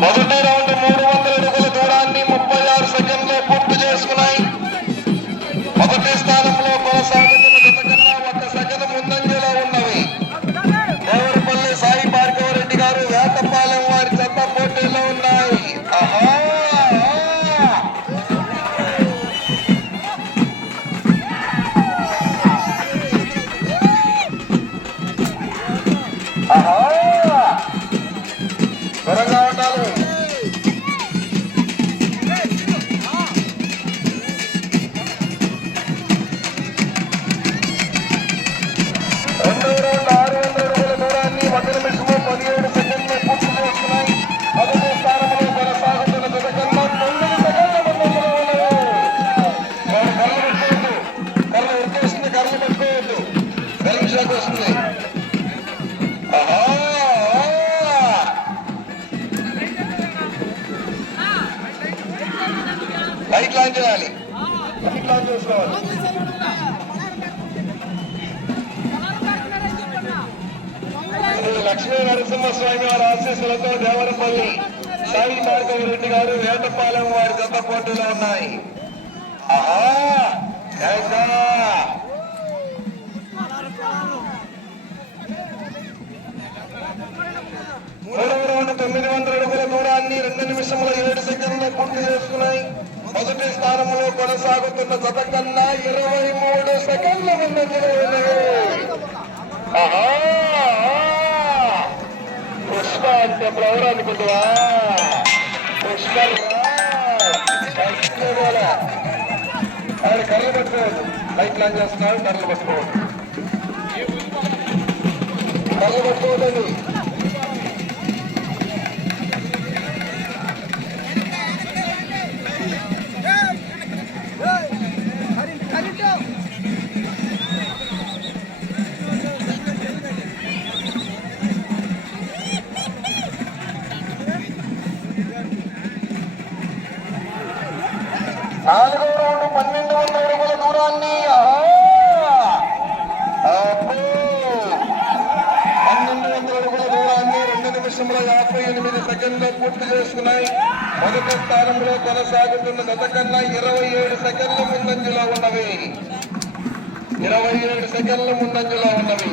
మొదటి రౌండ్ 300 అడుగుల దూరాన్ని 36 సెకండ్లో పూర్తి చేసుకున్నాయి. మొదటి స్థానంలో కొనసాగుతున్న జత కన్నా 1 సెకండ్ ముందంజలో ఉన్నవి. దేవరపల్లి సాయి భార్గవరెడ్డి గారు వేటపాలెం వారి జత పోటీలో ఉన్నాయి. త్వరగా ఉండాలి. రెండో రౌండ్ 600 అడుగుల దూరాన్ని 1 నిమిషము 17 సెకండ్లు పూర్తి చేసుకున్నాయి. మొదటి స్థానంలో కొనసాగుతున్న జత కన్నా 9 సెకండ్ల ముందంజలో ఉన్నవి. కర్రలు పెట్టుకోవద్దు, కర్ర ఉరికేస్తుంది, కర్రలు పెట్టుకోవద్దు, నిమిషాలకు వస్తుంది. లైట్ లాంచ్ చేయాలి, లైట్ లాంచ్ చేసుకోవాలి. లక్ష్మీ నరసింహస్వామి వారి ఆశీస్సులతో దేవరపల్లి సాయి భార్గవరెడ్డి గారు వేటపాలెం వారి జత పోటీలో ఉన్నాయి. మూడవ రౌండ్ 900 అడుగుల దూరాన్ని 2 నిమిషముల 7 సెకండ్లు పూర్తి చేసుకున్నాయి. మొదటి స్థానంలో కొనసాగుతున్న జత కన్నా 23 సెకండ్ల ముందంజలో ఉన్నవి. పుష్ప అంటే ఎవరు అనుకుంటువా? పుష్ప ఆయన కర్రలు పెట్టుకోవద్దు, లైట్ లాంచ్ చేస్తున్నాడు, కర్రలు పెట్టుకోవద్దు, కర్రలు పెట్టుకోవద్దండి. నాలుగో రౌండ్ 1200 అడుగుల దూరాన్ని 1200 అడుగుల దూరాన్ని 2 నిమిషముల 58 సెకండ్లు పూర్తి చేసుకున్నాయి. మొదటి స్థానంలో కొనసాగుతున్న జత కన్నా 27 సెకండ్ల ముందంజలో ఉన్నవి. 27 సెకండ్ల ముందంజలో ఉన్నవి.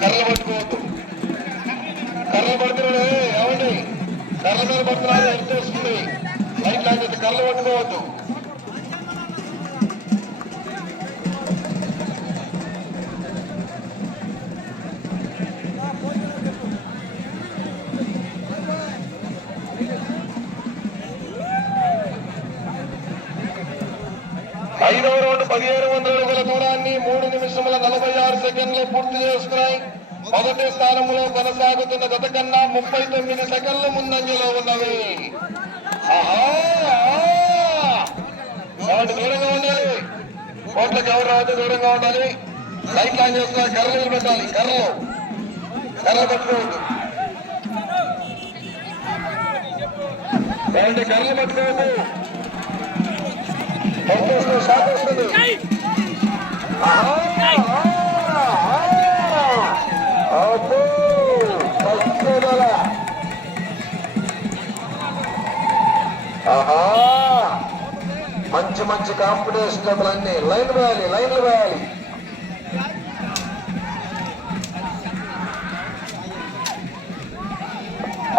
కర్రలు పట్టుకోవద్దు, కర్రలు పడుతున్నాడు. ఏమండి, కర్ర మీద పడుతున్నాడు, ఎంత వస్తుంది? లైట్ లాంటి కర్రలు పట్టుకోవద్దు. ఐదవ రౌండ్ 1700 అడుగుల దూరాన్ని 3 నిమిషముల 46 సెకండ్లు పూర్తి చేసుకున్నాయి. మొదటి స్థానంలో కొనసాగుతున్న జత కన్నా 39 సెకండ్ల ముందంజలో ఉన్నవి. దూరంగా ఉండాలి, కోట్లకు ఎవరు రావద్దు, దూరంగా ఉండాలి. లైట్ ఆన్ చేస్తున్నా, కర్రలు పెట్టాలి, కర్రలు పెట్టుకోవద్దు, కర్రలు పెట్టుకోవద్దు. షాక్ వస్తుంది. మంచి మంచి కాంపిటీషన్ అన్నీ లైన్లు వేయాలి.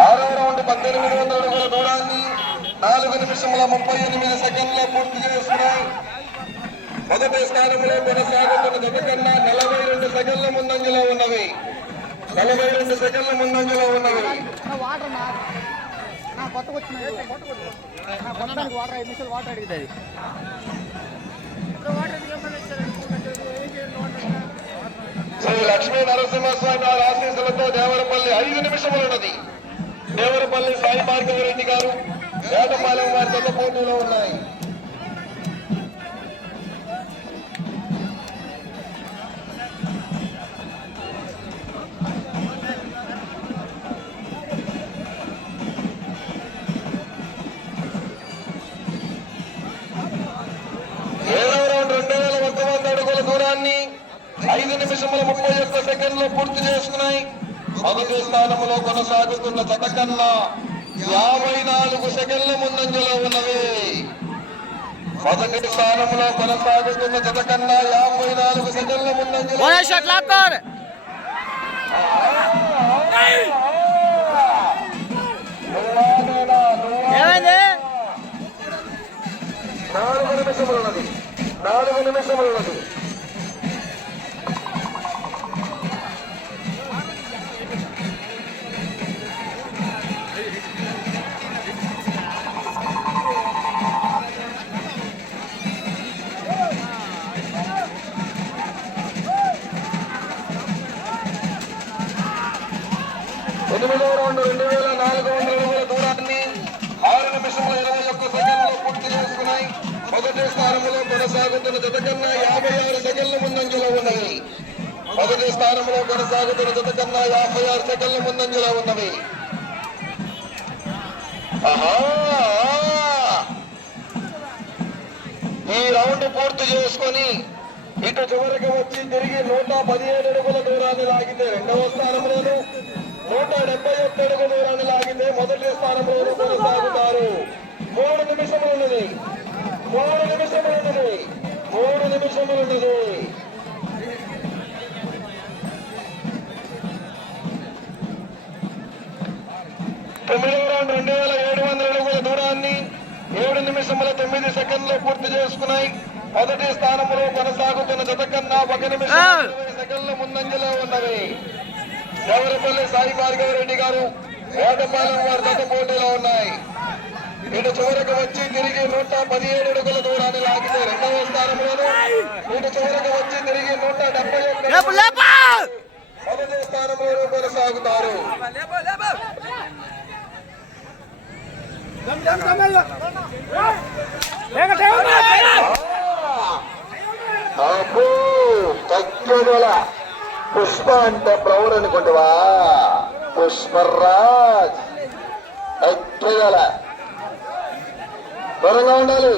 ఆరో రౌండ్ 1800 అడుగుల దూరాన్ని 4 నిమిషముల 38 సెకండ్లో పూర్తి చేసుకున్నాయి. మొదటి స్థానంలో కొనసాగుతున్న జత కన్నా 42 సెకండ్ల ముందంజలో ఉన్నవి. 42 సెకండ్ల ముందంజలో ఉన్నవి. శ్రీ లక్ష్మీ నరసింహస్వామి వారి ఆశీస్సులతో దేవరపల్లి 5 నిమిషములున్నది. దేవరపల్లి సాయి భార్గవరెడ్డి గారు వేటపాలెం వారి జత పోటీలో ఉన్నాయి. ఏడవ రౌండ్ 2100 అడుగుల దూరాన్ని 5 నిమిషముల 31 సెకండ్లు పూర్తి చేసుకున్నాయి. మొదటి స్థానంలో కొనసాగుతున్న జత కన్నా 54 సెకండ్ల ముందంజలో ఉన్నవి. మొదటి స్థానంలో కొనసాగుతున్న జత కన్నా 54 సెకండ్ల ముందంజలో ఏమైంది? 4 నిమిషములున్నది. 4 నిమిషములున్నది. ఎనిమిదవ రౌండ్ 2400 అడుగుల దూరాన్ని 6 నిమిషముల 21 సెకండ్లు పూర్తి చేసుకున్నాయి. మొదటి స్థానంలో కొనసాగుతున్న జత కన్నా 56 సెకండ్ల ముందంజలో ఉన్నవి. మొదటి స్థానంలో కొనసాగుతున్న జత కన్నా 56 సెకండ్ల ముందంజలో ఉన్నవి. ఈ రౌండ్ పూర్తి చేసుకొని ఇటు చివరికి వచ్చి తిరిగి 117 అడుగుల దూరాన్ని లాగితే రెండవ స్థానంలోను, 171 అడుగుల దూరాన్ని లాగితే మొదటి స్థానంలోను కొనసాగుతారు. 3 నిమిషములున్నది. 3 నిమిషములున్నది. 3 నిమిషములున్నది. తొమ్మిదవ రౌండ్ 2700 అడుగుల దూరాన్ని 7 నిమిషముల 9 సెకండ్లు పూర్తి చేసుకున్నాయి. మొదటి స్థానంలో కొనసాగుతున్న జత కన్నా 1 నిమిషం 20 సెకండ్ల ముందంజలో ఉన్నవి. దేవరపల్లి సాయి భార్గవరెడ్డి గారు వేటపాలెం వారి జత పోటీలో ఉన్నాయి. ఇటు చివరకు వచ్చి తిరిగి 117 అడుగుల దూరాన్ని లాగితే రెండవ స్థానంలోను, ఇటు చివరకు వచ్చి తిరిగి 171 మొదటి స్థానంలో కొనసాగుతారు. తగ్గదల పుష్ప అంటే ప్రౌఢ అనుకుంటావా? పుష్పరాజ్ తగ్గదల త్వరగా ఉండాలి.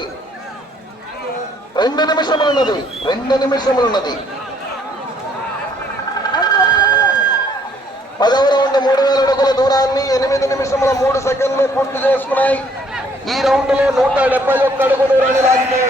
2 నిమిషములు ఉన్నది. 2 నిమిషములు ఉన్నది. 10వ రౌండ్ 3000 అడుగుల దూరాన్ని 8 నిమిషముల 3 సెకండ్లు పూర్తి చేసుకున్నాయి. ఈ రౌండ్ లో 171 అడుగు దూరాన్ని లాగితే